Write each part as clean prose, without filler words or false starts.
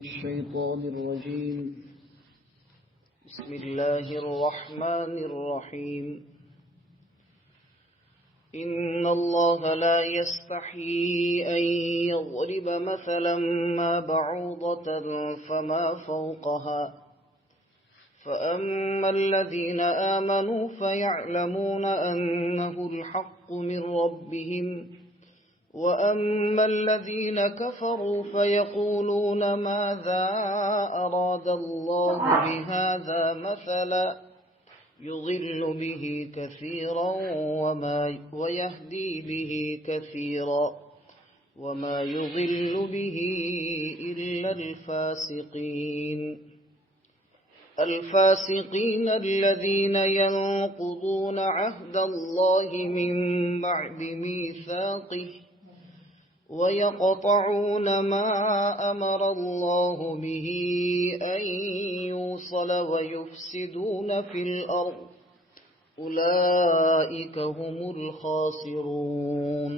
الشيطان الرجيم. بسم الله الرحمن الرحيم. إن الله لا يستحيي أن يضرب مثلا ما بعوضة فما فوقها فأما الذين آمنوا فيعلمون أنه الحق من ربهم وأما الذين كفروا فيقولون ماذا أراد الله بهذا مثلا يضل به كثيرا ويهدي به كثيرا وما يضل به إلا الفاسقين الذين ينقضون عهد الله من بعد ميثاقه ويقطعون ما أمر الله به أن يوصل ويفسدون في الأرض أولئك هم الخاسرون.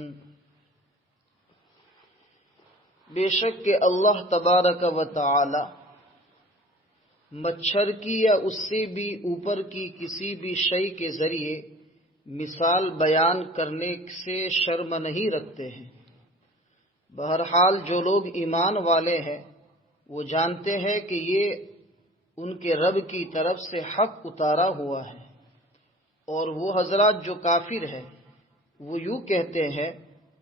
بے شک کہ اللہ تبارک و تعالی مچھر کی یا اس سے بھی اوپر کی کسی بھی شے کے ذریعے مثال بیان کرنے سے شرم نہیں رکھتے ہیں. بہرحال جو لوگ ایمان والے ہیں وہ جانتے ہیں کہ یہ ان کے رب کی طرف سے حق اتارا ہوا ہے، اور وہ حضرات جو کافر ہیں وہ یوں کہتے ہیں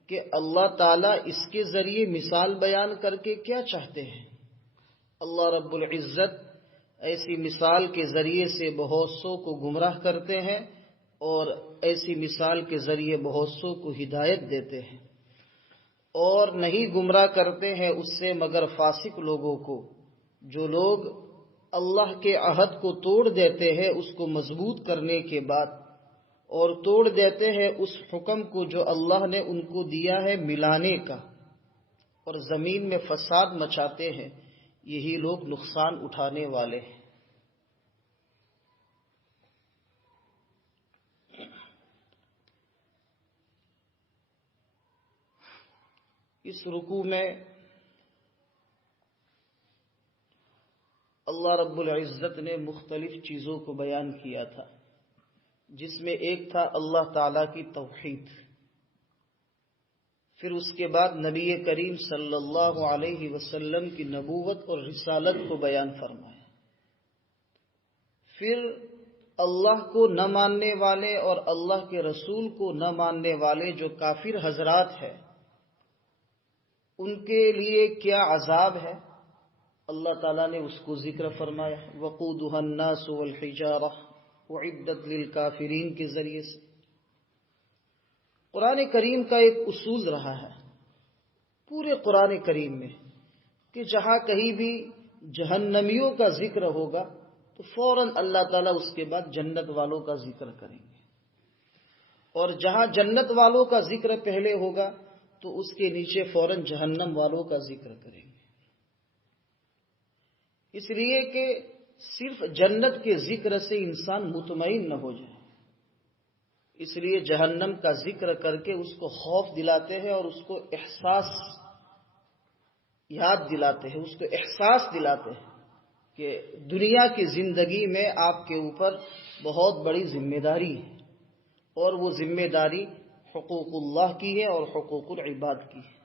کہ اللہ تعالیٰ اس کے ذریعے مثال بیان کر کے کیا چاہتے ہیں. اللہ رب العزت ایسی مثال کے ذریعے سے بہت سو کو گمراہ کرتے ہیں اور ایسی مثال کے ذریعے بہت سو کو ہدایت دیتے ہیں، اور نہیں گمراہ کرتے ہیں اس سے مگر فاسق لوگوں کو، جو لوگ اللہ کے عہد کو توڑ دیتے ہیں اس کو مضبوط کرنے کے بعد، اور توڑ دیتے ہیں اس حکم کو جو اللہ نے ان کو دیا ہے ملانے کا، اور زمین میں فساد مچاتے ہیں. یہی لوگ نقصان اٹھانے والے ہیں. اس رکوع میں اللہ رب العزت نے مختلف چیزوں کو بیان کیا تھا، جس میں ایک تھا اللہ تعالیٰ کی توحید. پھر اس کے بعد نبی کریم صلی اللہ علیہ وسلم کی نبوت اور رسالت کو بیان فرمایا. پھر اللہ کو نہ ماننے والے اور اللہ کے رسول کو نہ ماننے والے جو کافر حضرات ہیں ان کے لیے کیا عذاب ہے، اللہ تعالیٰ نے اس کو ذکر فرمایا. وقودها الناس والحجارة اعدت للکافرین کے ذریعے سے. قرآن کریم کا ایک اصول رہا ہے پورے قرآن کریم میں کہ جہاں کہیں بھی جہنمیوں کا ذکر ہوگا تو فوراً اللہ تعالیٰ اس کے بعد جنت والوں کا ذکر کریں گے، اور جہاں جنت والوں کا ذکر پہلے ہوگا تو اس کے نیچے فوراً جہنم والوں کا ذکر کریں گے. اس لیے کہ صرف جنت کے ذکر سے انسان مطمئن نہ ہو جائے، اس لیے جہنم کا ذکر کر کے اس کو خوف دلاتے ہیں اور اس کو احساس یاد دلاتے ہیں، اس کو احساس دلاتے ہیں کہ دنیا کی زندگی میں آپ کے اوپر بہت بڑی ذمہ داری ہے، اور وہ ذمہ داری حقوق اللہ کی ہے اور حقوق العباد کی ہے.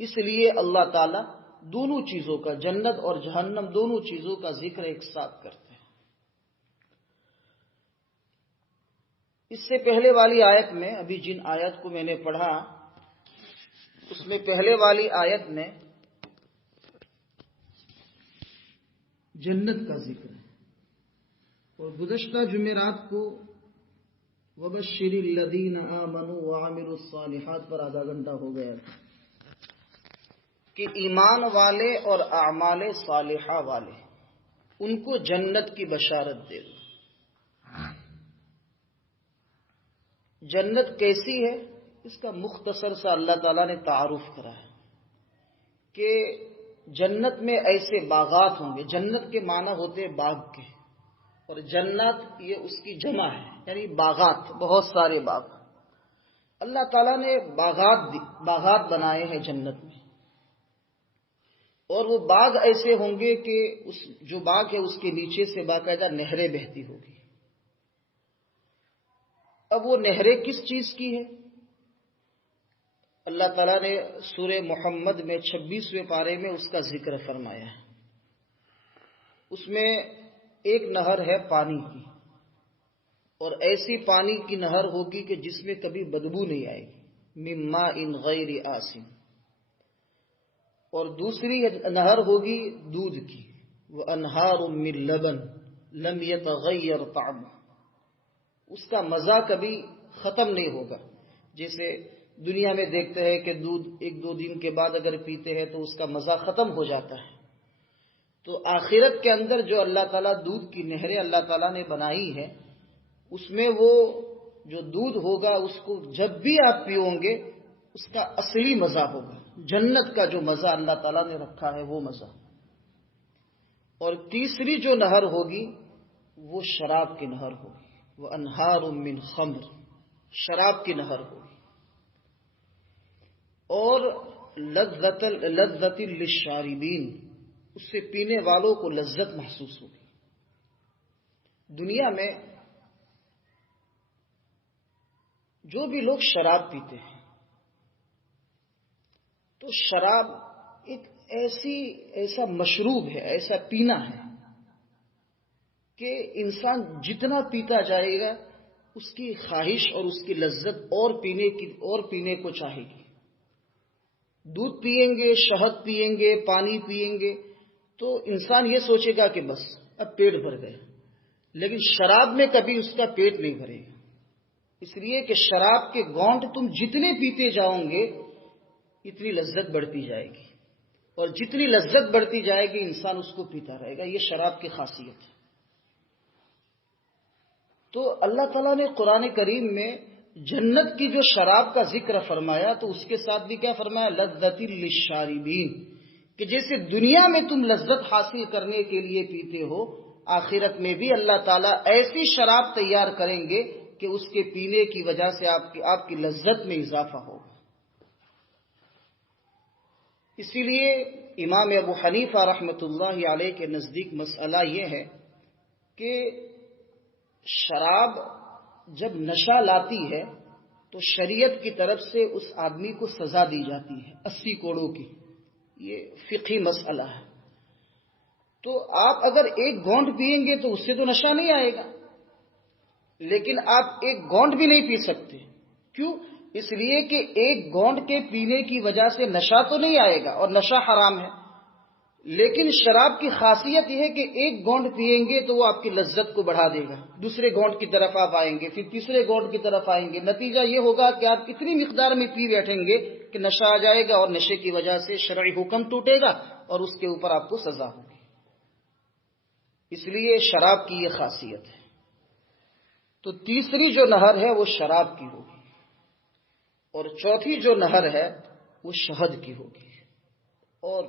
اس لیے اللہ تعالیٰ دونوں چیزوں کا، جنت اور جہنم دونوں چیزوں کا ذکر ایک ساتھ کرتے ہیں. اس سے پہلے والی آیت میں، ابھی جن آیت کو میں نے پڑھا اس میں پہلے والی آیت میں جنت کا ذکر ہے، اور گزشتہ جمعرات کو وَبَشِّرِ الَّذِينَ آمَنُوا وَعَمِلُوا الصَّالِحَاتِ پر آدھا گھنٹہ ہو گیا تھا کہ ایمان والے اور اعمال صالحہ والے ان کو جنت کی بشارت دے دو. جنت کیسی ہے اس کا مختصر سا اللہ تعالیٰ نے تعارف کرا ہے کہ جنت میں ایسے باغات ہوں گے. جنت کے معنی ہوتے باغ کے، اور جنت یہ اس کی جمع ہے، یعنی باغات، بہت سارے باغ. اللہ تعالیٰ نے باغات بنائے ہیں جنت میں، اور وہ باغ ایسے ہوں گے کہ جو باغ ہے اس کے نیچے سے باقاعدہ نہریں بہتی ہوگی۔ اب وہ نہریں کس چیز کی ہے؟ اللہ تعالیٰ نے سورہ محمد میں 26ویں پارے میں اس کا ذکر فرمایا ہے۔ اس میں ایک نہر ہے پانی کی، اور ایسی پانی کی نہر ہوگی کہ جس میں کبھی بدبو نہیں آئے گی، من ماء غیر آسن۔ اور دوسری نہر ہوگی دودھ کی، وانہار من لبن لم یتغیر طعمہ، اس کا مزہ کبھی ختم نہیں ہوگا۔ جیسے دنیا میں دیکھتے ہیں کہ دودھ ایک دو دن کے بعد اگر پیتے ہیں تو اس کا مزہ ختم ہو جاتا ہے، تو آخرت کے اندر جو اللہ تعالیٰ دودھ کی نہریں اللہ تعالیٰ نے بنائی ہے، اس میں وہ جو دودھ ہوگا اس کو جب بھی آپ پیو گے اس کا اصلی مزہ ہوگا، جنت کا جو مزہ اللہ تعالیٰ نے رکھا ہے وہ مزہ۔ اور تیسری جو نہر ہوگی وہ شراب کی نہر ہوگی، وانہار من خمر، شراب کی نہر ہوگی، اور لذت للشاربین، اس سے پینے والوں کو لذت محسوس ہوگی۔ دنیا میں جو بھی لوگ شراب پیتے ہیں تو شراب ایک ایسا مشروب ہے، ایسا پینا ہے کہ انسان جتنا پیتا جائے گا اس کی خواہش اور اس کی لذت اور پینے کو چاہے گی۔ دودھ پیئیں گے، شہد پیئیں گے، پانی پیئیں گے تو انسان یہ سوچے گا کہ بس اب پیٹ بھر گیا، لیکن شراب میں کبھی اس کا پیٹ نہیں بھرے گا، اس لیے کہ شراب کے گھونٹ تم جتنے پیتے جاؤ گے اتنی لذت بڑھتی جائے گی، اور جتنی لذت بڑھتی جائے گی انسان اس کو پیتا رہے گا۔ یہ شراب کی خاصیت ہے۔ تو اللہ تعالیٰ نے قرآن کریم میں جنت کی جو شراب کا ذکر فرمایا تو اس کے ساتھ بھی کیا فرمایا؟ لذت للشاربین، کہ جیسے دنیا میں تم لذت حاصل کرنے کے لیے پیتے ہو، آخرت میں بھی اللہ تعالیٰ ایسی شراب تیار کریں گے کہ اس کے پینے کی وجہ سے آپ کی لذت میں اضافہ ہوگا۔ اسی لیے امام ابو حنیفہ رحمۃ اللہ علیہ کے نزدیک مسئلہ یہ ہے کہ شراب جب نشہ لاتی ہے تو شریعت کی طرف سے اس آدمی کو سزا دی جاتی ہے 80 کوڑوں کی۔ یہ فقہی مسئلہ ہے۔ تو آپ اگر ایک گھونٹ پیئیں گے تو اس سے تو نشہ نہیں آئے گا، لیکن آپ ایک گھونٹ بھی نہیں پی سکتے۔ کیوں؟ اس لیے کہ ایک گھونٹ کے پینے کی وجہ سے نشہ تو نہیں آئے گا، اور نشہ حرام ہے، لیکن شراب کی خاصیت یہ ہے کہ ایک گھونٹ پیئیں گے تو وہ آپ کی لذت کو بڑھا دے گا، دوسرے گھونٹ کی طرف آپ آئیں گے، پھر تیسرے گھونٹ کی طرف آئیں گے، نتیجہ یہ ہوگا کہ آپ اتنی مقدار میں پی بیٹھیں گے کہ نشہ آ جائے گا، اور نشے کی وجہ سے شرعی حکم ٹوٹے گا اور اس کے اوپر آپ کو سزا ہوگی۔ اس لیے شراب کی یہ خاصیت ہے۔ تو تیسری جو نہر ہے وہ شراب کی ہوگی، اور چوتھی جو نہر ہے وہ شہد کی ہوگی۔ اور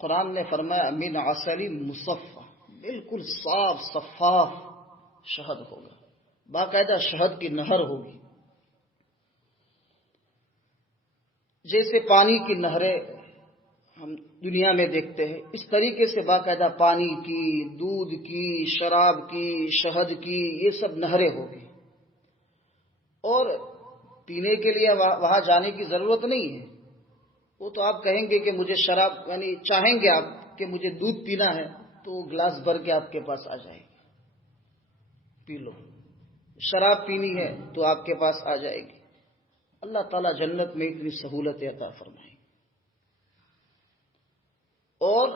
قرآن نے فرمایا من عسل مصفى، بالکل صاف شفاف شہد ہوگا، باقاعدہ شہد کی نہر ہوگی۔ جیسے پانی کی نہریں ہم دنیا میں دیکھتے ہیں، اس طریقے سے باقاعدہ پانی کی، دودھ کی، شراب کی، شہد کی، یہ سب نہریں ہوگی۔ اور پینے کے لیے وہاں جانے کی ضرورت نہیں ہے، وہ تو آپ کہیں گے کہ مجھے شراب، یعنی چاہیں گے آپ کہ مجھے دودھ پینا ہے تو وہ گلاس بھر کے آپ کے پاس آ جائے گی، پی لو۔ شراب پینی ہے تو آپ کے پاس آ جائے گی۔ اللہ تعالیٰ جنت میں اتنی سہولت عطا فرمائے۔ اور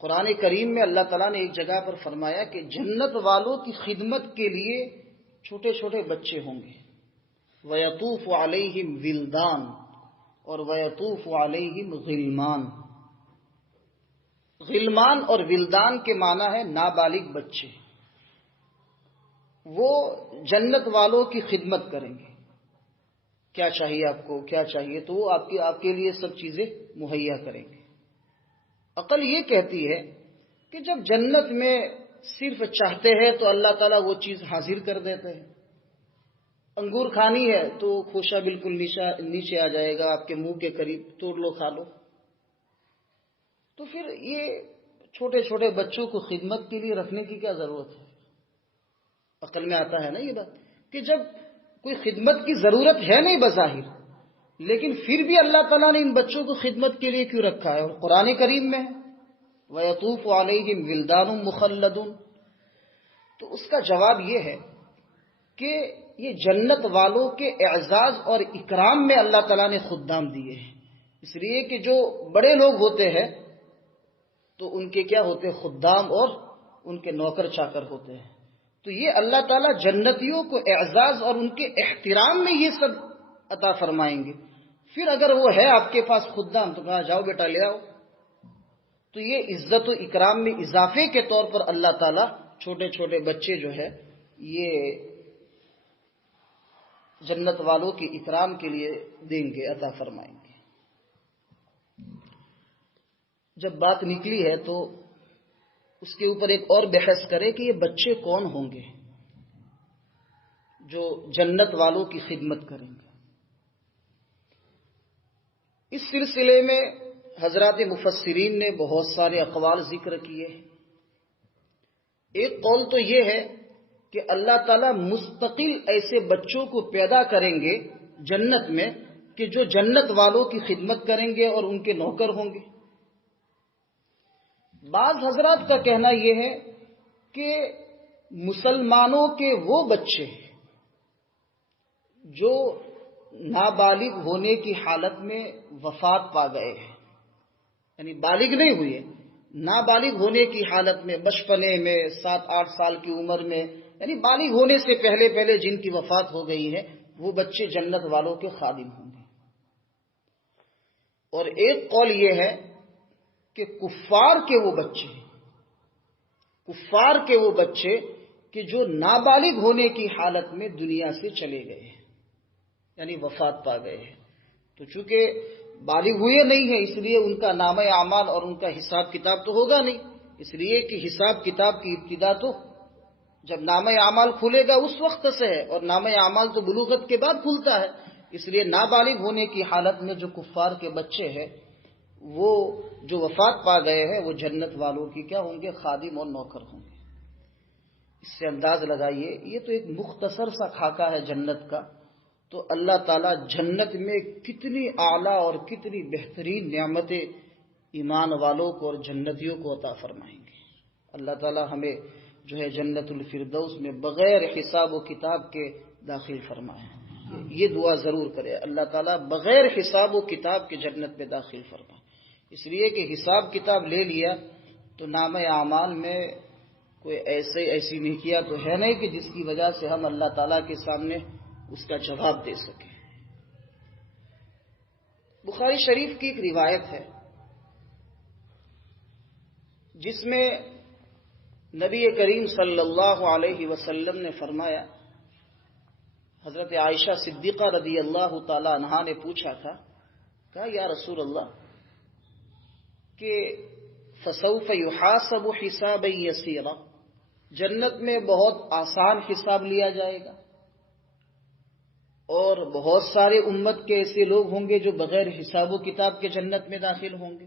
قرآن کریم میں اللہ تعالیٰ نے ایک جگہ پر فرمایا کہ جنت والوں کی خدمت کے لیے چھوٹے چھوٹے بچے ہوں گے، وَيَطُوفُ عَلَيْهِمْ وِلْدَانٌ، اور وَيَطُوفُ عَلَيْهِمْ غِلْمَانٌ۔ غلمان اور ولدان کے معنی ہے نابالغ بچے۔ وہ جنت والوں کی خدمت کریں گے، کیا چاہیے آپ کو، کیا چاہیے، تو وہ آپ کے لیے سب چیزیں مہیا کریں گے۔ عقل یہ کہتی ہے کہ جب جنت میں صرف چاہتے ہیں تو اللہ تعالیٰ وہ چیز حاضر کر دیتے ہیں۔ انگور کھانی ہے تو خوشہ بالکل نیچے آ جائے گا، آپ کے منہ کے قریب، توڑ لو کھا لو۔ تو پھر یہ چھوٹے چھوٹے بچوں کو خدمت کے لیے رکھنے کی کیا ضرورت ہے؟ عقل میں آتا ہے نا یہ بات کہ جب کوئی خدمت کی ضرورت ہے نہیں بظاہر، لیکن پھر بھی اللہ تعالیٰ نے ان بچوں کو خدمت کے لیے کیوں رکھا ہے؟ اور قرآن کریم میں وَيَطُوفُ عَلَيْهِمْ وِلْدَانٌ مُخَلَّدٌ، تو اس کا جواب یہ ہے کہ یہ جنت والوں کے اعزاز اور اکرام میں اللہ تعالیٰ نے خدام دیے ہیں، اس لیے کہ جو بڑے لوگ ہوتے ہیں تو ان کے کیا ہوتے ہیں؟ خدام اور ان کے نوکر چاکر ہوتے ہیں۔ تو یہ اللہ تعالیٰ جنتیوں کو اعزاز اور ان کے احترام میں یہ سب عطا فرمائیں گے۔ پھر اگر وہ ہے آپ کے پاس خدام تو کہا جاؤ بیٹا لے آؤ۔ تو یہ عزت و اکرام میں اضافے کے طور پر اللہ تعالیٰ چھوٹے چھوٹے بچے جو ہے یہ جنت والوں کی اکرام کے لیے دیں گے، عطا فرمائیں گے۔ جب بات نکلی ہے تو اس کے اوپر ایک اور بحث کرے کہ یہ بچے کون ہوں گے جو جنت والوں کی خدمت کریں گے۔ اس سلسلے میں حضرات مفسرین نے بہت سارے اقوال ذکر کیے ہیں۔ ایک قول تو یہ ہے کہ اللہ تعالیٰ مستقل ایسے بچوں کو پیدا کریں گے جنت میں کہ جو جنت والوں کی خدمت کریں گے اور ان کے نوکر ہوں گے۔ بعض حضرات کا کہنا یہ ہے کہ مسلمانوں کے وہ بچے جو نابالغ ہونے کی حالت میں وفات پا گئے ہیں، یعنی بالغ نہیں ہوئے، نابالغ ہونے کی حالت میں، بچپنے میں 7-8 سال کی عمر میں، یعنی بالغ ہونے سے پہلے پہلے جن کی وفات ہو گئی ہے، وہ بچے جنت والوں کے خادم ہوں گے۔ اور ایک قول یہ ہے کہ کفار کے وہ بچے کہ جو نابالغ ہونے کی حالت میں دنیا سے چلے گئے ہیں، یعنی وفات پا گئے ہیں، تو چونکہ بالغ ہوئے نہیں ہیں اس لیے ان کا نامہ اعمال اور ان کا حساب کتاب تو ہوگا نہیں، اس لیے کہ حساب کتاب کی ابتدا تو جب نامہ اعمال کھلے گا اس وقت سے ہے، اور نامہ اعمال تو بلوغت کے بعد کھلتا ہے، اس لیے نابالغ ہونے کی حالت میں جو کفار کے بچے ہیں وہ جو وفات پا گئے ہیں وہ جنت والوں کی کیا ہوں گے؟ خادم اور نوکر ہوں گے۔ اس سے انداز لگائیے یہ تو ایک مختصر سا خاکہ ہے جنت کا، تو اللہ تعالیٰ جنت میں کتنی اعلیٰ اور کتنی بہترین نعمتیں ایمان والوں کو اور جنتیوں کو عطا فرمائیں گے۔ اللہ تعالیٰ ہمیں جو ہے جنت الفردوس میں بغیر حساب و کتاب کے داخل فرمائے۔ یہ دعا ضرور کرے اللہ تعالیٰ بغیر حساب و کتاب کے جنت میں داخل فرمائے، اس لیے کہ حساب کتاب لے لیا تو نامہ اعمال میں کوئی ایسی نیکیاں تو ہے نہیں کہ جس کی وجہ سے ہم اللہ تعالیٰ کے سامنے اس کا جواب دے سکیں۔ بخاری شریف کی ایک روایت ہے جس میں نبی کریم صلی اللہ علیہ وسلم نے فرمایا، حضرت عائشہ صدیقہ رضی اللہ تعالی عنہا نے پوچھا تھا، کہا یا رسول اللہ کہ فسوف یحاسب حسابا یسیرا، جنت میں بہت آسان حساب لیا جائے گا اور بہت سارے امت کے ایسے لوگ ہوں گے جو بغیر حساب و کتاب کے جنت میں داخل ہوں گے۔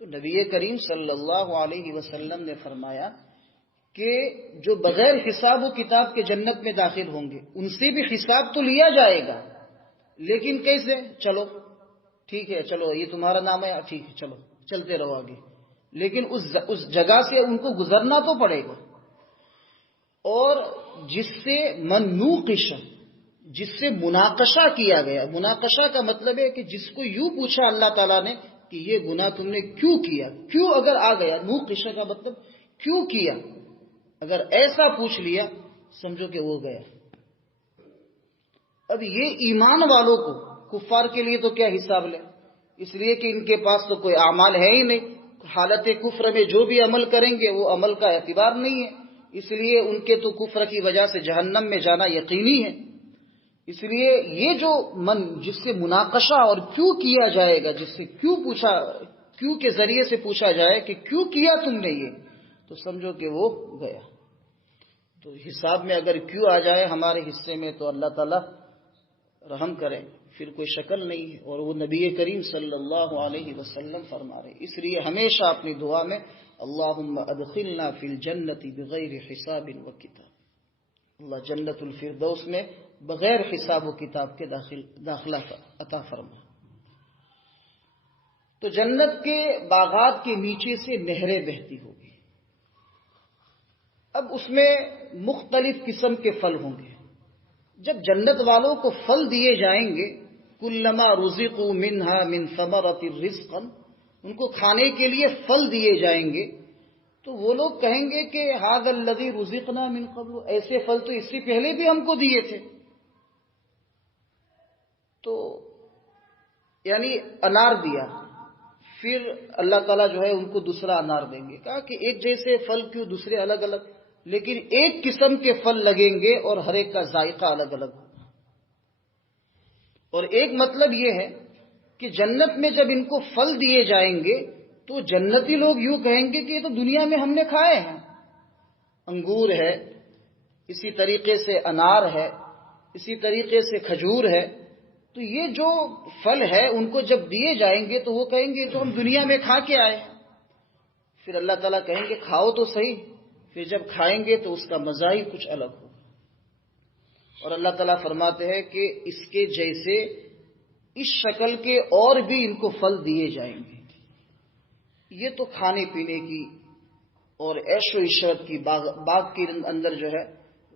تو نبی کریم صلی اللہ علیہ وسلم نے فرمایا کہ جو بغیر حساب و کتاب کے جنت میں داخل ہوں گے ان سے بھی حساب تو لیا جائے گا، لیکن کیسے؟ چلو ٹھیک ہے، چلو یہ تمہارا نام ہے، ٹھیک ہے چلو چلتے رہو آگے، لیکن اس جگہ سے ان کو گزرنا تو پڑے گا۔ اور جس سے منوقش، جس سے مناقشہ کیا گیا، مناقشہ کا مطلب ہے کہ جس کو یوں پوچھا اللہ تعالیٰ نے کہ یہ گناہ تم نے کیوں کیا، کیوں اگر آ گیا، مناقشہ کا مطلب کیوں کیا، اگر ایسا پوچھ لیا سمجھو کہ وہ گیا۔ اب یہ ایمان والوں کو، کفار کے لیے تو کیا حساب لے، اس لیے کہ ان کے پاس تو کوئی اعمال ہے ہی نہیں، حالت کفر میں جو بھی عمل کریں گے وہ عمل کا اعتبار نہیں ہے، اس لیے ان کے تو کفر کی وجہ سے جہنم میں جانا یقینی ہے۔ اس لیے یہ جو جس سے مناقشہ اور کیوں کیا جائے گا، جس سے کیوں کے ذریعے سے پوچھا جائے کہ کیوں کیا تم نے یہ، تو سمجھو کہ وہ گیا۔ تو حساب میں اگر کیوں آ جائے ہمارے حصے میں تو اللہ تعالیٰ رحم کریں۔ پھر کوئی شکل نہیں ہے، اور وہ نبی کریم صلی اللہ علیہ وسلم فرما رہے. اس لیے ہمیشہ اپنی دعا میں اللہم ادخلنا فی الجنت بغیر حساب و کتاب، اللہ جنت الفردوس میں بغیر حساب و کتاب کے داخلہ عطا فرما. تو جنت کے باغات کے نیچے سے نہریں بہتی ہوگی. اب اس میں مختلف قسم کے پھل ہوں گے. جب جنت والوں کو پھل دیے جائیں گے، کلما رزقوا منہا من ثمرۃ رزقا، ان کو کھانے کے لیے پھل دیے جائیں گے، تو وہ لوگ کہیں گے کہ ھذا الذی رزقنا من قبل، ایسے پھل تو اس سے پہلے بھی ہم کو دیے تھے. تو یعنی انار دیا، پھر اللہ تعالیٰ جو ہے ان کو دوسرا انار دیں گے. کہا کہ ایک جیسے پھل کیوں، دوسرے الگ الگ، لیکن ایک قسم کے پھل لگیں گے اور ہر ایک کا ذائقہ الگ الگ ہوگا. اور ایک مطلب یہ ہے کہ جنت میں جب ان کو پھل دیے جائیں گے تو جنتی لوگ یوں کہیں گے کہ یہ تو دنیا میں ہم نے کھائے ہیں. انگور ہے، اسی طریقے سے انار ہے، اسی طریقے سے کھجور ہے. تو یہ جو پھل ہے ان کو جب دیے جائیں گے تو وہ کہیں گے تو ہم دنیا میں کھا کے آئے ہیں. پھر اللہ تعالیٰ کہیں گے کھاؤ تو صحیح. پھر جب کھائیں گے تو اس کا مزہ ہی کچھ الگ ہوگا. اور اللہ تعالیٰ فرماتے ہیں کہ اس کے جیسے اس شکل کے اور بھی ان کو پھل دیے جائیں گے. یہ تو کھانے پینے کی اور عیش و عشرت کی باغ کے اندر جو ہے،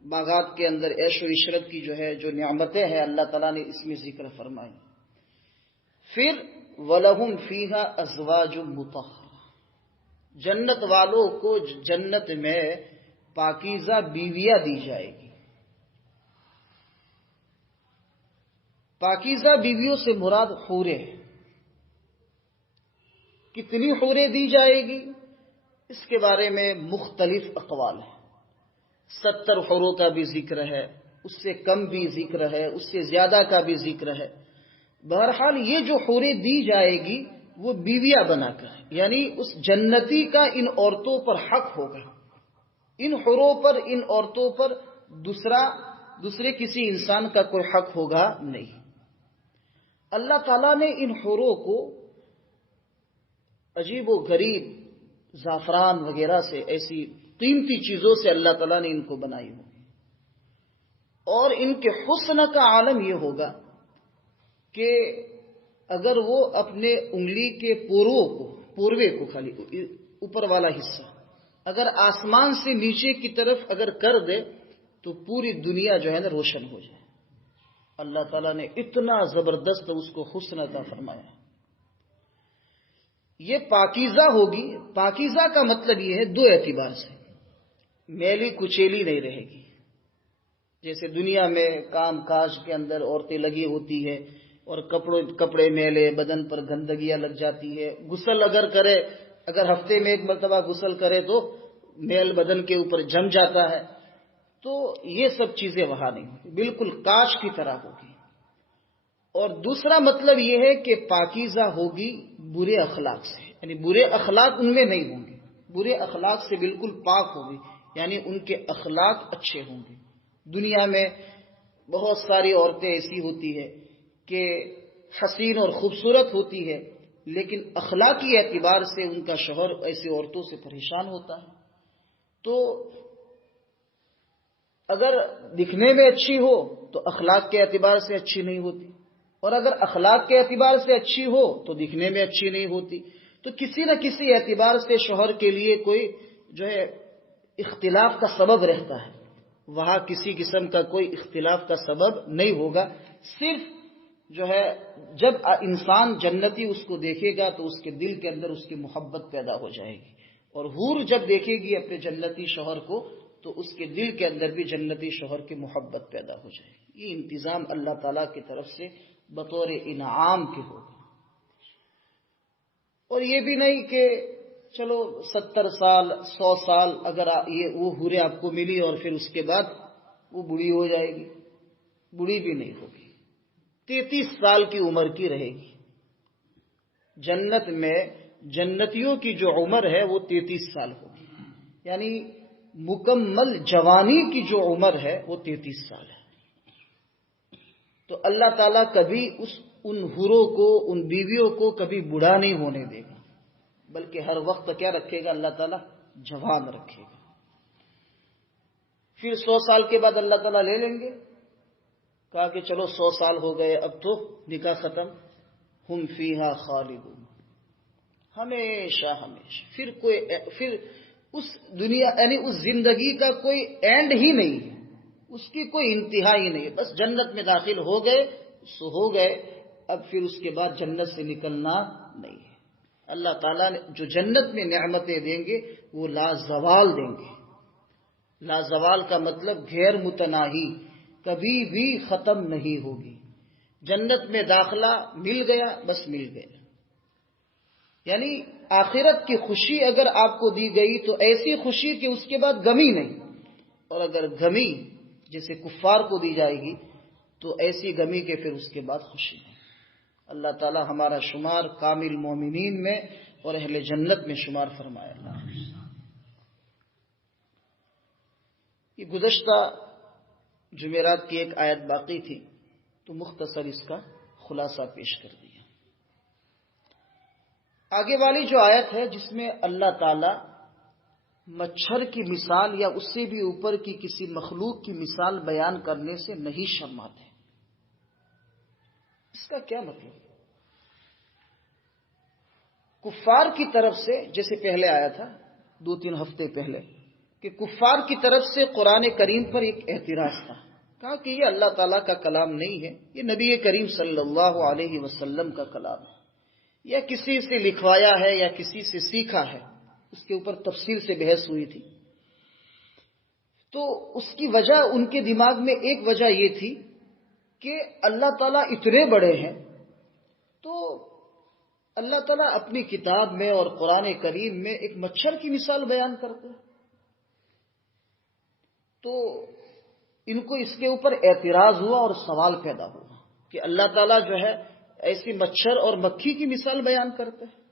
باغات کے اندر عیش و عشرت کی جو ہے جو نعمتیں ہیں اللہ تعالیٰ نے اس میں ذکر فرمائی. پھر وَلَهُمْ فِيهَا أَزْوَاجٌ مُطَهَّرَةٌ، جنت والوں کو جنت میں پاکیزہ بیویاں دی جائے گی. پاکیزہ بیویوں سے مراد حوریں ہیں. کتنی حوریں دی جائے گی اس کے بارے میں مختلف اقوال ہیں. 70 حوروں کا بھی ذکر ہے، اس سے کم بھی ذکر ہے، اس سے زیادہ کا بھی ذکر ہے. بہرحال یہ جو حوریں دی جائے گی وہ بیویاں بنا کر، یعنی اس جنتی کا ان عورتوں پر حق ہوگا. ان حوروں پر، ان عورتوں پر دوسرے کسی انسان کا کوئی حق ہوگا نہیں. اللہ تعالیٰ نے ان حوروں کو عجیب و غریب زعفران وغیرہ سے، ایسی قیمتی چیزوں سے اللہ تعالیٰ نے ان کو بنائی ہوگی. اور ان کے حسن کا عالم یہ ہوگا کہ اگر وہ اپنے انگلی کے پوروے کو خالی اوپر والا حصہ اگر آسمان سے نیچے کی طرف اگر کر دے تو پوری دنیا جو ہے نا روشن ہو جائے. اللہ تعالیٰ نے اتنا زبردست اس کو حسن عطا فرمایا. یہ پاکیزہ ہوگی. پاکیزہ کا مطلب یہ ہے دو اعتبار سے، میلی کچیلی نہیں رہے گی. جیسے دنیا میں کام کاج کے اندر عورتیں لگی ہوتی ہے اور کپڑے میلے، بدن پر گندگیاں لگ جاتی ہے. غسل اگر کرے، اگر ہفتے میں ایک مرتبہ غسل کرے تو میل بدن کے اوپر جم جاتا ہے. تو یہ سب چیزیں وہاں نہیں ہوگی، بالکل کاچ کی طرح ہوگی. اور دوسرا مطلب یہ ہے کہ پاکیزہ ہوگی برے اخلاق سے، یعنی برے اخلاق ان میں نہیں ہوں گے. برے اخلاق سے بالکل پاک ہوگی، یعنی ان کے اخلاق اچھے ہوں گے. دنیا میں بہت ساری عورتیں ایسی ہوتی ہے کہ حسین اور خوبصورت ہوتی ہے، لیکن اخلاقی اعتبار سے ان کا شوہر ایسی عورتوں سے پریشان ہوتا ہے. تو اگر دکھنے میں اچھی ہو تو اخلاق کے اعتبار سے اچھی نہیں ہوتی، اور اگر اخلاق کے اعتبار سے اچھی ہو تو دکھنے میں اچھی نہیں ہوتی. تو کسی نہ کسی اعتبار سے شوہر کے لیے کوئی جو ہے اختلاف کا سبب رہتا ہے. وہاں کسی قسم کا کوئی اختلاف کا سبب نہیں ہوگا. صرف جو ہے جب انسان جنتی اس کو دیکھے گا تو اس کے دل کے اندر اس کی محبت پیدا ہو جائے گی. اور حور جب دیکھے گی اپنے جنتی شوہر کو تو اس کے دل کے اندر بھی جنتی شوہر کی محبت پیدا ہو جائے گی. یہ انتظام اللہ تعالیٰ کی طرف سے بطور انعام کے ہوگا. اور یہ بھی نہیں کہ چلو 70 سال 100 سال اگر یہ وہ حوریں آپ کو ملی اور پھر اس کے بعد وہ بوڑھی ہو جائے گی. بوڑھی بھی نہیں ہوگی، 33 سال کی عمر کی رہے گی. جنت میں جنتیوں کی جو عمر ہے وہ 33 سال ہوگی، یعنی مکمل جوانی کی جو عمر ہے وہ 33 سال ہے. تو اللہ تعالیٰ کبھی ان حوروں کو، ان بیویوں کو کبھی بوڑھا نہیں ہونے دے گا، بلکہ ہر وقت کیا رکھے گا اللہ تعالیٰ؟ جوان رکھے گا۔ پھر 100 سال کے بعد اللہ تعالیٰ لے لیں گے، کہا کہ چلو 100 سال ہو گئے، اب تو نکاح ختم، ہم فیہا خالدون، ہمیشہ ہمیشہ۔ پھر اس دنیا یعنی اس زندگی کا کوئی اینڈ ہی نہیں ہے، اس کی کوئی انتہا ہی نہیں ہے، بس جنت میں داخل ہو گئے سو ہو گئے، اب پھر اس کے بعد جنت سے نکلنا نہیں ہے۔ اللہ تعالیٰ نے جو جنت میں نعمتیں دیں گے وہ لازوال دیں گے۔ لازوال کا مطلب غیر متناہی، کبھی بھی ختم نہیں ہوگی۔ جنت میں داخلہ مل گیا، بس مل گیا۔ یعنی آخرت کی خوشی اگر آپ کو دی گئی تو ایسی خوشی کہ اس کے بعد غمی نہیں، اور اگر غمی جیسے کفار کو دی جائے گی تو ایسی غمی کہ پھر اس کے بعد خوشی نہیں۔ اللہ تعالی ہمارا شمار کامل مومنین میں اور اہل جنت میں شمار فرمائے اللہ۔ یہ گزشتہ جمعرات کی ایک آیت باقی تھی تو مختصر اس کا خلاصہ پیش کر دیا۔ آگے والی جو آیت ہے جس میں اللہ تعالی مچھر کی مثال یا اس سے بھی اوپر کی کسی مخلوق کی مثال بیان کرنے سے نہیں شرماتے، اس کا کیا مطلب؟ کفار کی طرف سے، جیسے پہلے آیا تھا 2-3 ہفتے پہلے، کہ کفار کی طرف سے قرآن کریم پر ایک اعتراض تھا، کہا کہ یہ اللہ تعالیٰ کا کلام نہیں ہے، یہ نبی کریم صلی اللہ علیہ وسلم کا کلام ہے، یا کسی سے لکھوایا ہے یا کسی سے سیکھا ہے۔ اس کے اوپر تفصیل سے بحث ہوئی تھی۔ تو اس کی وجہ ان کے دماغ میں ایک وجہ یہ تھی کہ اللہ تعالیٰ اتنے بڑے ہیں تو اللہ تعالیٰ اپنی کتاب میں اور قرآن کریم میں ایک مچھر کی مثال بیان کرتے ہیں، تو ان کو اس کے اوپر اعتراض ہوا اور سوال پیدا ہوا کہ اللہ تعالیٰ جو ہے ایسی مچھر اور مکھی کی مثال بیان کرتے ہیں۔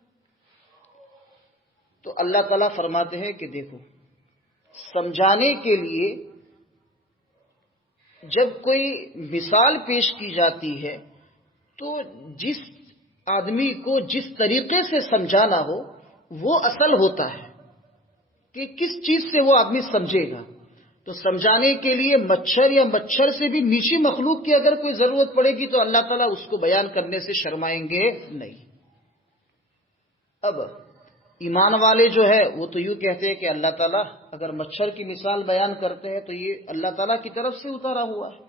تو اللہ تعالیٰ فرماتے ہیں کہ دیکھو، سمجھانے کے لیے جب کوئی مثال پیش کی جاتی ہے تو جس آدمی کو جس طریقے سے سمجھانا ہو وہ اصل ہوتا ہے کہ کس چیز سے وہ آدمی سمجھے گا۔ تو سمجھانے کے لیے مچھر یا مچھر سے بھی نیچی مخلوق کی اگر کوئی ضرورت پڑے گی تو اللہ تعالیٰ اس کو بیان کرنے سے شرمائیں گے نہیں۔ اب ایمان والے جو ہے وہ تو یوں کہتے ہیں کہ اللہ تعالیٰ اگر مچھر کی مثال بیان کرتے ہیں تو یہ اللہ تعالیٰ کی طرف سے اتارا ہوا ہے،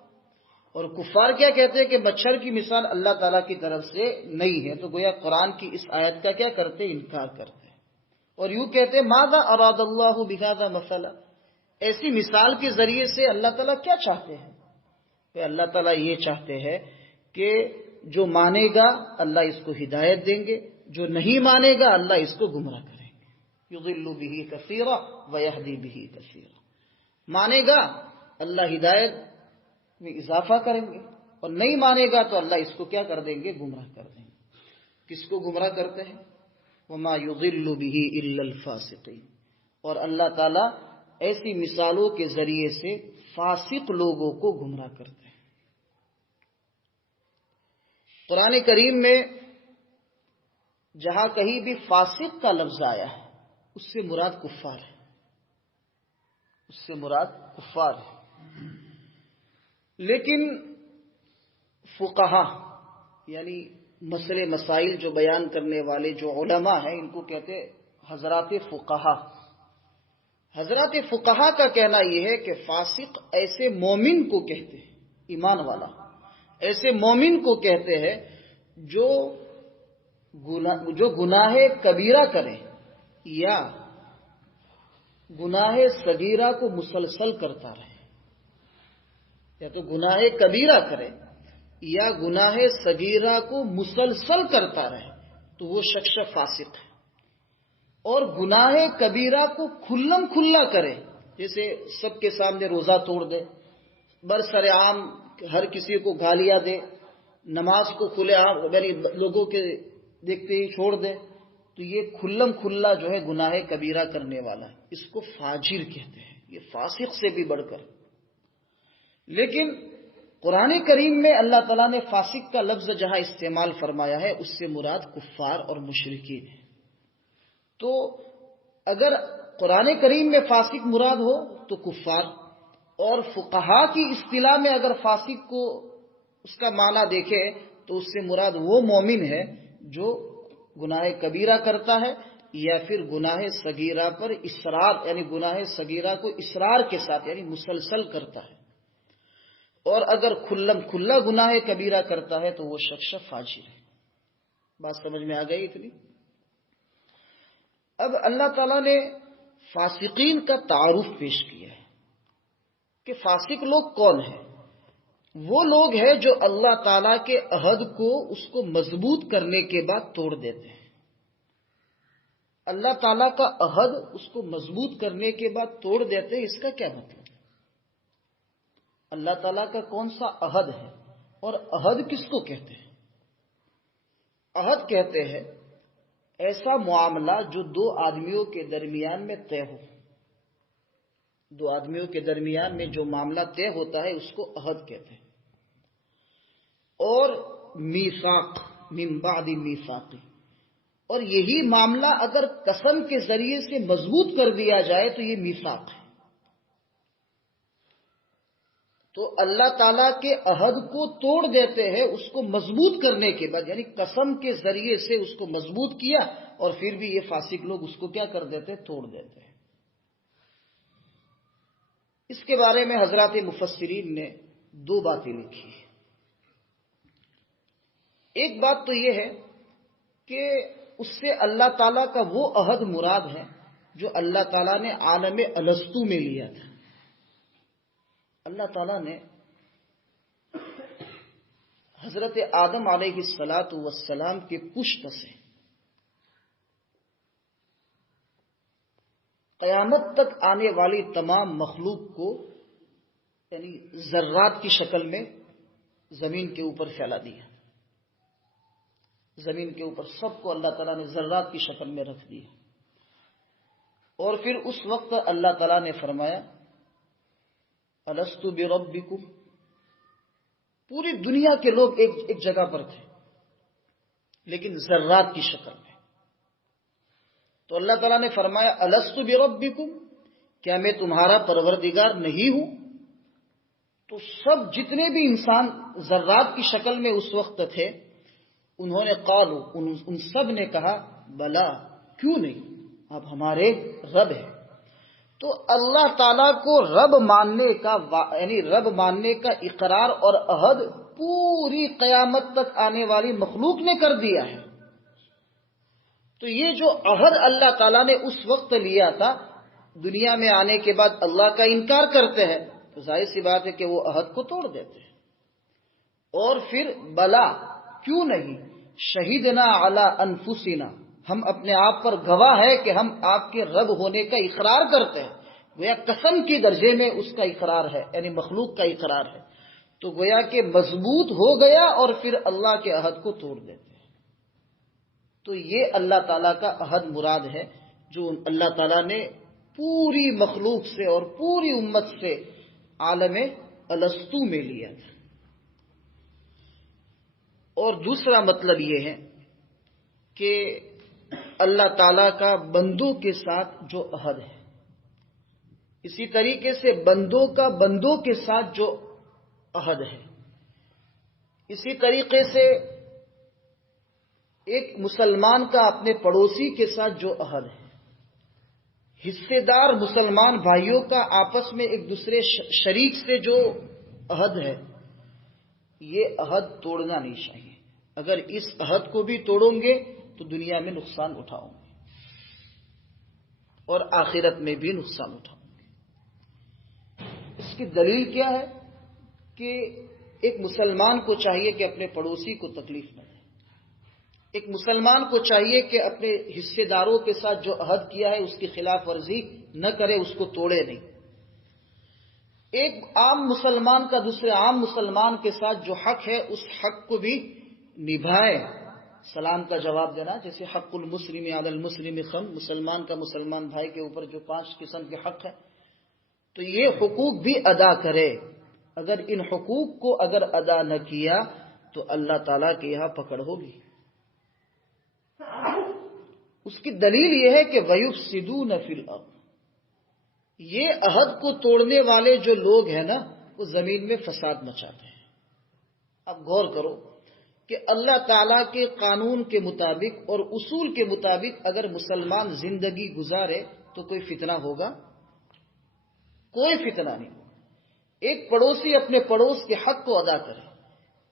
اور کفار کیا کہتے ہیں کہ مچھر کی مثال اللہ تعالیٰ کی طرف سے نہیں ہے۔ تو گویا قرآن کی اس آیت کا کیا کرتے؟ انکار کرتے ہیں، اور یوں کہتے ہیں ماذا اراد اللہ بہذا مثلا، ایسی مثال کے ذریعے سے اللہ تعالیٰ کیا چاہتے ہیں؟ کہ اللہ تعالیٰ یہ چاہتے ہیں کہ جو مانے گا اللہ اس کو ہدایت دیں گے، جو نہیں مانے گا اللہ اس کو گمراہ کریں گے۔ یضل بہ کثیرا ویہدی بہ کثیرا، مانے گا اللہ ہدایت میں اضافہ کریں گے، اور نہیں مانے گا تو اللہ اس کو کیا کر دیں گے؟ گمراہ کر دیں گے۔ کس کو گمراہ کرتے ہیں؟ وما یضل بہ الا الفاسقین، اور اللہ تعالیٰ ایسی مثالوں کے ذریعے سے فاسق لوگوں کو گمراہ کرتے ہیں۔ قرآن کریم میں جہاں کہیں بھی فاسق کا لفظ آیا ہے اس سے مراد کفار ہے، اس سے مراد کفار ہے۔ لیکن فقہا یعنی مسئلے مسائل جو بیان کرنے والے جو علماء ہیں ان کو کہتے حضرات فقہا۔ حضرات فقہا کا کہنا یہ ہے کہ فاسق ایسے مومن کو کہتے ہیں، ایمان والا ایسے مومن کو کہتے ہیں جو گناہ کبیرہ کرے یا گناہ صغیرہ کو مسلسل کرتا رہے، یا تو گناہ کبیرہ کرے یا گناہ صغیرہ کو مسلسل کرتا رہے تو وہ شخص فاسق ہے۔ اور گناہ کبیرہ کو کھلم کھلا کرے، جیسے سب کے سامنے روزہ توڑ دے، برسر عام ہر کسی کو گالیاں دے، نماز کو کھلے عام لوگوں کے دیکھتے ہی چھوڑ دے، تو یہ کھلم کھلا جو ہے گناہ کبیرہ کرنے والا ہے، اس کو فاجر کہتے ہیں، یہ فاسق سے بھی بڑھ کر۔ لیکن قرآن کریم میں اللہ تعالیٰ نے فاسق کا لفظ جہاں استعمال فرمایا ہے اس سے مراد کفار اور مشرکین ہے۔ تو اگر قرآن کریم میں فاسق مراد ہو تو کفار، اور فقہا کی اصطلاح میں اگر فاسق کو اس کا معنی دیکھے تو اس سے مراد وہ مومن ہے جو گناہ کبیرہ کرتا ہے یا پھر گناہ صغیرہ پر اصرار، یعنی گناہ صغیرہ کو اصرار کے ساتھ یعنی مسلسل کرتا ہے، اور اگر کھلم کھلا گناہ کبیرہ کرتا ہے تو وہ شخص فاجر ہے۔ بات سمجھ میں آ گئی اتنی؟ اب اللہ تعالیٰ نے فاسقین کا تعارف پیش کیا ہے کہ فاسق لوگ کون ہیں۔ وہ لوگ ہیں جو اللہ تعالیٰ کے عہد کو اس کو مضبوط کرنے کے بعد توڑ دیتے ہیں۔ اللہ تعالیٰ کا عہد اس کو مضبوط کرنے کے بعد توڑ دیتے ہیں، اس کا کیا مطلب؟ اللہ تعالیٰ کا کون سا عہد ہے، اور عہد کس کو کہتے ہیں؟ عہد کہتے ہیں ایسا معاملہ جو دو آدمیوں کے درمیان میں طے ہو۔ دو آدمیوں کے درمیان میں جو معاملہ طے ہوتا ہے اس کو عہد کہتے ہیں۔ اور میثاق من بعد میثاق، اور یہی معاملہ اگر قسم کے ذریعے سے مضبوط کر دیا جائے تو یہ میثاق ہے۔ تو اللہ تعالیٰ کے عہد کو توڑ دیتے ہیں اس کو مضبوط کرنے کے بعد، یعنی قسم کے ذریعے سے اس کو مضبوط کیا، اور پھر بھی یہ فاسق لوگ اس کو کیا کر دیتے ہیں؟ توڑ دیتے ہیں۔ اس کے بارے میں حضرات مفسرین نے دو باتیں لکھی ہیں۔ ایک بات تو یہ ہے کہ اس سے اللہ تعالیٰ کا وہ عہد مراد ہے جو اللہ تعالیٰ نے عالم الستو میں لیا تھا۔ اللہ تعالیٰ نے حضرت آدم علیہ الصلاۃ والسلام کے پشت سے قیامت تک آنے والی تمام مخلوق کو یعنی ذرات کی شکل میں زمین کے اوپر پھیلا دیا۔ زمین کے اوپر سب کو اللہ تعالیٰ نے ذرات کی شکل میں رکھ دیا، اور پھر اس وقت اللہ تعالیٰ نے فرمایا الستو بربکم۔ پوری دنیا کے لوگ ایک جگہ پر تھے لیکن ذرات کی شکل میں۔ تو اللہ تعالیٰ نے فرمایا الستو بربکم، کیا میں تمہارا پروردگار نہیں ہوں؟ تو سب جتنے بھی انسان ذرات کی شکل میں اس وقت تھے انہوں نے قالو، ان سب نے کہا بلا، کیوں نہیں، آپ ہمارے رب ہیں۔ تو اللہ تعالیٰ کو رب ماننے کا یعنی رب ماننے کا اقرار اور عہد پوری قیامت تک آنے والی مخلوق نے کر دیا ہے۔ تو یہ جو عہد اللہ تعالیٰ نے اس وقت لیا تھا، دنیا میں آنے کے بعد اللہ کا انکار کرتے ہیں تو ظاہر سی بات ہے کہ وہ عہد کو توڑ دیتے ہیں۔ اور پھر بلا، کیوں نہیں، شہیدنا علی انفسنا، ہم اپنے آپ پر گواہ ہے کہ ہم آپ کے رب ہونے کا اقرار کرتے ہیں۔ گویا قسم کی درجے میں اس کا اقرار ہے، یعنی مخلوق کا اقرار ہے، تو گویا کہ مضبوط ہو گیا اور پھر اللہ کے عہد کو توڑ دیتے ہیں۔ تو یہ اللہ تعالیٰ کا عہد مراد ہے جو اللہ تعالیٰ نے پوری مخلوق سے اور پوری امت سے عالم الستو میں لیا تھا۔ اور دوسرا مطلب یہ ہے کہ اللہ تعالیٰ کا بندوں کے ساتھ جو عہد ہے، اسی طریقے سے بندوں کا بندوں کے ساتھ جو عہد ہے، اسی طریقے سے ایک مسلمان کا اپنے پڑوسی کے ساتھ جو عہد ہے، حصے دار مسلمان بھائیوں کا آپس میں ایک دوسرے شریک سے جو عہد ہے، یہ عہد توڑنا نہیں چاہیے۔ اگر اس عہد کو بھی توڑوں گے تو دنیا میں نقصان اٹھاؤں گے اور آخرت میں بھی نقصان اٹھاؤں گے۔ اس کی دلیل کیا ہے کہ ایک مسلمان کو چاہیے کہ اپنے پڑوسی کو تکلیف نہ دے، ایک مسلمان کو چاہیے کہ اپنے حصے داروں کے ساتھ جو عہد کیا ہے اس کی خلاف ورزی نہ کرے، اس کو توڑے نہیں۔ ایک عام مسلمان کا دوسرے عام مسلمان کے ساتھ جو حق ہے اس حق کو بھی نبھائے۔ سلام کا جواب دینا، جیسے حق المسلم علی المسلم خمس، مسلمان کا مسلمان بھائی کے اوپر جو 5 قسم کے حق ہے تو یہ حقوق بھی ادا کرے۔ اگر ان حقوق کو اگر ادا نہ کیا تو اللہ تعالیٰ کے یہاں پکڑ ہوگی۔ اس کی دلیل یہ ہے کہ وَيُفْسِدُونَ فِي الْأَرْضِ، یہ عہد کو توڑنے والے جو لوگ ہیں نا، وہ زمین میں فساد مچاتے ہیں۔ اب غور کرو کہ اللہ تعالیٰ کے قانون کے مطابق اور اصول کے مطابق اگر مسلمان زندگی گزارے تو کوئی فتنہ ہوگا؟ کوئی فتنہ نہیں ہوگا۔ ایک پڑوسی اپنے پڑوس کے حق کو ادا کرے،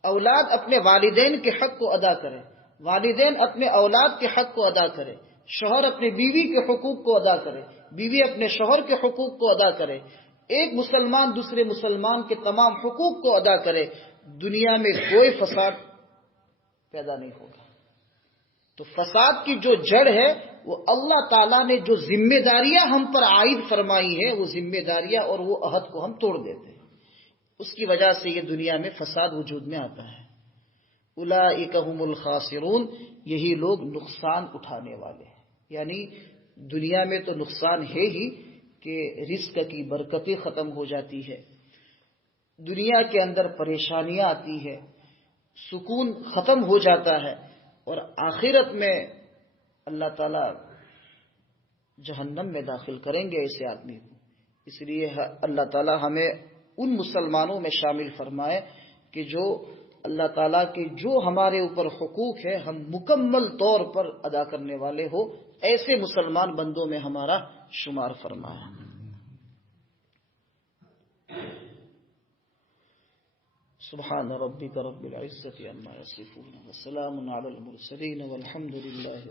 اولاد اپنے والدین کے حق کو ادا کرے، والدین اپنے اولاد کے حق کو ادا کرے، شوہر اپنے بیوی کے حقوق کو ادا کرے، بیوی اپنے شوہر کے حقوق کو ادا کرے، ایک مسلمان دوسرے مسلمان کے تمام حقوق کو ادا کرے، دنیا میں کوئی فساد پیدا نہیں ہوگا۔ تو فساد کی جو جڑ ہے وہ اللہ تعالیٰ نے جو ذمہ داریاں ہم پر عائد فرمائی ہیں، وہ ذمہ داریاں اور وہ عہد کو ہم توڑ دیتے ہیں، اس کی وجہ سے یہ دنیا میں فساد وجود میں آتا ہے۔ اولئک هم الخاسرون، یہی لوگ نقصان اٹھانے والے ہیں۔ یعنی دنیا میں تو نقصان ہے ہی کہ رزق کی برکتیں ختم ہو جاتی ہے، دنیا کے اندر پریشانیاں آتی ہے، سکون ختم ہو جاتا ہے، اور آخرت میں اللہ تعالیٰ جہنم میں داخل کریں گے ایسے آدمی کو۔ اس لیے اللہ تعالیٰ ہمیں ان مسلمانوں میں شامل فرمائے کہ جو اللہ تعالیٰ کے جو ہمارے اوپر حقوق ہے ہم مکمل طور پر ادا کرنے والے ہو، ایسے مسلمان بندوں میں ہمارا شمار فرمایا۔ سبحان ربک رب العزت عما یصفون وسلام علی المرسلین والحمد للہ۔